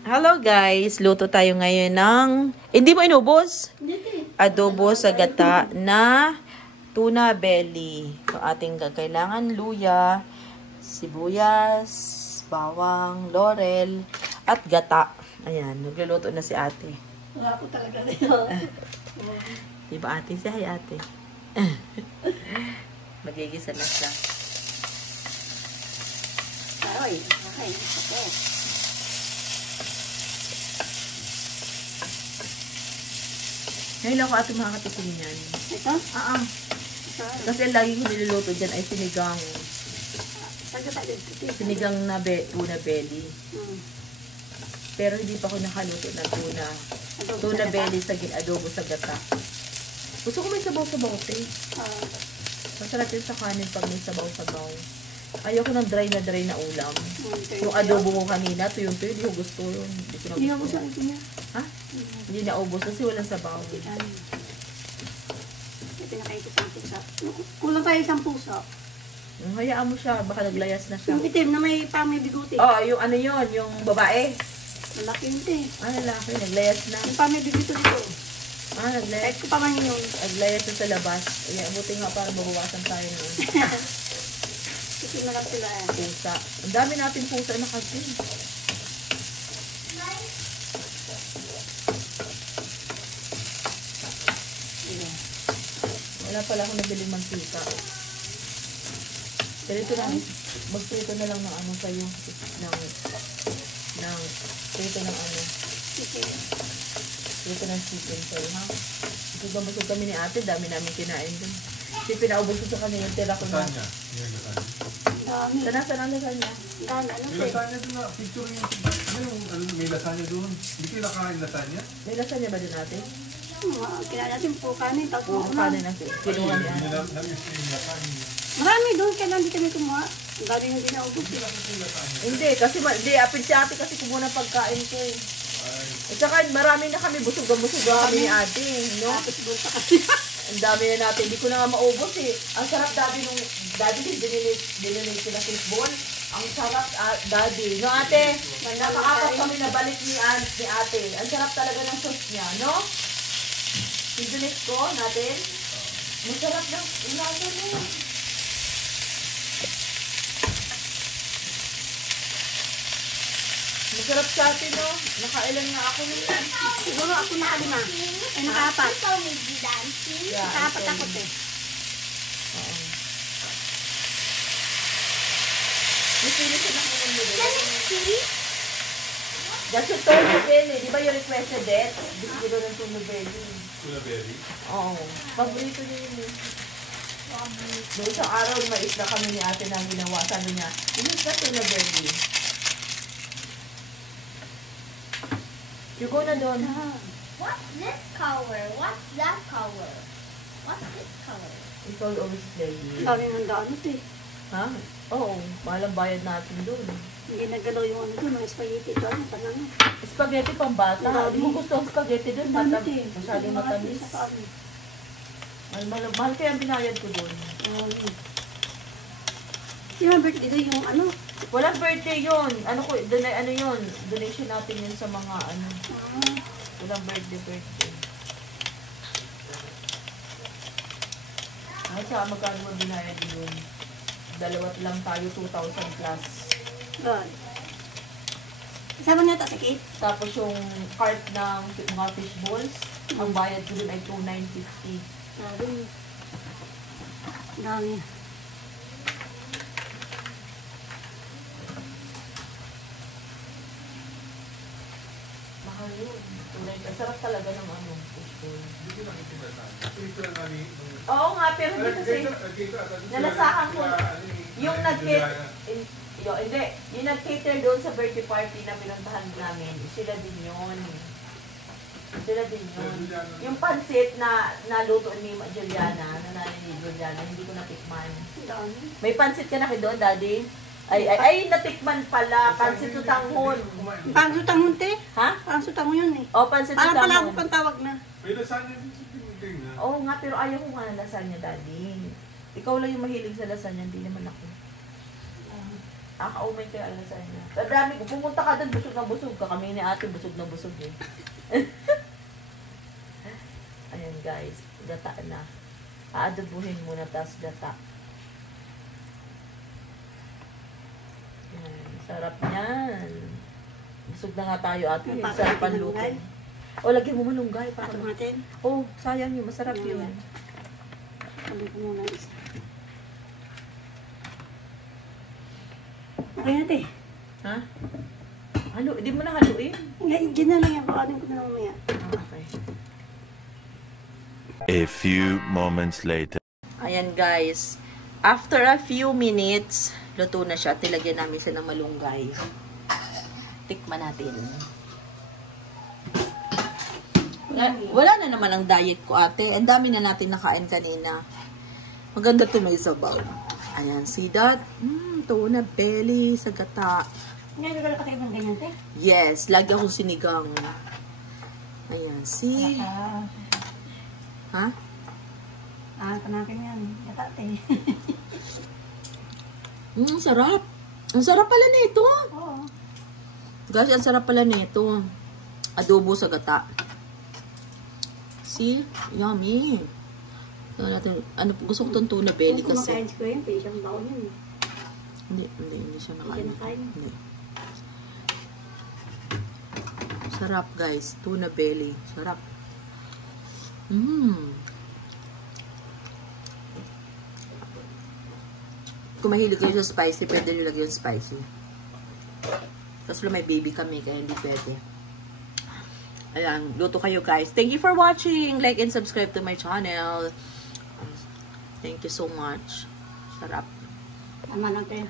Hello guys, luto tayo ngayon ng, hindi mo inubos? Adobo sa gata na tuna belly. So ating kailangan luya, sibuyas, bawang, laurel, at gata. Ayan, nagluluto na si ate. Wala po talaga dito. Diba ate? Say hi ate. Magigisa na siya. Ay, okay. Okay. Ngayon ako ate makakatikin yan. Ito? Kasi lagi ko niluluto dyan ay sinigang. Sinigang na tuna belly. Pero hindi pa ako nakaluto ng tuna belly sa adobo sa gata. Gusto ko may sabaw-sabaw, te. Masarap yun sa kanin pag may sabaw-sabaw. Ayoko ng dry na ulam. Yung adobo ko kanina, tuyong-tuyo, hindi ko gusto yun. Hindi na gusto niya. Ha? Hindi naubos kasi walang sabaw. Pinakaikot ang pusa. Kulang tayo isang puso. Hayaan mo siya, baka naglayas na siya. Yung itim na may bigote. Oh, yung ano yun, yung babae. Malaki yun, te. Lalaki, naglayas na. Yung may bigote dito. Naglayas. Kahit ko pa man yun. Naglayas na sa labas. Ay, abuti nga para mabawasan tayo nun. Kasi malap sila eh. Pusa. Ang dami natin pusa na kasi. Wala pala akong nabiling mantika. Pero ito lang, magprito na lang ng ano sa'yo. Prito ng ano. Prito ng chicken sa'yo, ha? Busog kami ni ate, dami namin kinain dun. Kasi pinaubos ko sa kanya yung tira ko na. Lasagna. Yung lasagna. Saan ang lasagna? May lasagna doon na. Picture yung may lasagna doon. Hindi kayo nakain lasagna? May lasagna ba dun ate? Kailangan natin po kanin. Oo, kanin na kinuha ni ate. Namiss ko yung lasagna. Marami doon. Kailangan di kami kumuha. Ang dami yung dinaubos. Hindi, kasi apit si ate kasi kumuha ng pagkain ko eh. At saka marami na kami, busog kami ni ate, no? Ang dami na natin, hindi ko na nga maubos eh. Ang sarap daddy dinilate ko na fishball. Ang sarap daddy, no ate? Nakaapat kami na balik ni ate. Ang sarap talaga ng sauce niya, no? Dinilate ko natin. Masarap ng ilasa mo. Masarap sa atin, no? Nakailan nga ako nun. Siguro ako nakalima. Ay, nakaapat. Yeah, Nakaapat ako, te. oo. May finish na ako ng nila. That's yung Tony Belly. Di ba yung requested it? Gusto ko ng Tony Belly. Kula berry? Oo. Paborito niya yun eh. Noong isang araw, mais na kami ni ate na ginawa. Sabi niya, yun ka Tony Belly. You go na doon, ha? What's this color? What's that color? What's this color? It's all always play. Ang dami ng daan, te. Ha? Oo. Mahal ang bayad natin doon. Hindi nagalaw yung ano doon. Mga spaghetti doon. Panano. Spaghetti pang bata. Hindi mo gusto ang spaghetti doon. Masyadong matamis. Mahal kaya ang binayad ko doon. Yung birthday doon yung ano. Walang birthday yun. Ano yun? Donation natin yun sa mga ano. Walang birthday. Ay, sa magkano mo binayad yun? Dalawat lang tayo, 2,000 plus. God. Kasama niya sa cake? Tapos yung cart ng mga fish balls, ang bayad ko dun ay 2,950. Sabi. Dami. Mahal yun. Ang sarap talaga ng ano, fish ball. Hindi ko nakita yung lasagna. Picture na namin. Oo nga, pero hindi kasi nalasahan ko yung yung nag-cater doon sa birthday party na pinuntahan namin, sila din yun. Yung pansit na naluto ni Juliana, nanay ni Juliana, hindi ko natikman. May pansit ka na doon, daddy? Ay, natikman pala, pansit tutanghon. Parang sutangon, te. Ha? Parang sutangon yun eh. O, pansit Parang pala ako tutanghon. pang tawag na. May lasagna din sa pinagay na. Oo nga, pero ayaw ko nga ng lasagna, daddy. Ikaw lang yung mahilig sa lasagna, hindi naman ako. Nakaka-umay kayo alasana. Sa dami ko, pumunta ka doon, busog na busog ka. Kami ni ate, busog na busog eh. Ayan guys, gata na. Aadobuhin muna, tapos gata. Ayan, sarap niyan. Busog na nga tayo ate. Sarap ang luto. O, lagyan mo malunggay. Pato natin. Oh, sayang yun. Masarap yun. Sabi ko muna isa. Okay natin. Ha? Halo, hindi mo na haluin. Diyan na lang yan. Pakanin ko na lang mamaya. Okay. A few moments later. Ayan guys. After a few minutes, luto na siya. Tilagyan namin siya ng malunggay. Tikman natin. Wala na naman ang diet ko ate. Ang dami na natin nakain kanina. Maganda to may sabaw. Ayan, see that? Tuna belly sa gata. Ngayon ka lang ng ganyan, te? Yes, lagi akong sinigang. Ayan, see? Ha? Panakin yan. Yata, te. Sarap. Ang sarap pala nito. Oo. Guys, ang sarap pala nito. Adobo sa gata. See? Yummy. Ano, gusto ko itong tuna belly Kung kasi. kumakain si Kuya, pwede siyang baon yun. Hindi siya Hindi nakain. siya nakain. Hindi. Sarap guys. Tuna belly. Sarap. Kung mahilig kayo sa spicy, pwede nyo lagyan yung spicy. Tapos may baby kami, kaya hindi pwede. Ayan, luto kayo guys. Thank you for watching. Like and subscribe to my channel. Thank you so much. Sarap. Tama lang, te.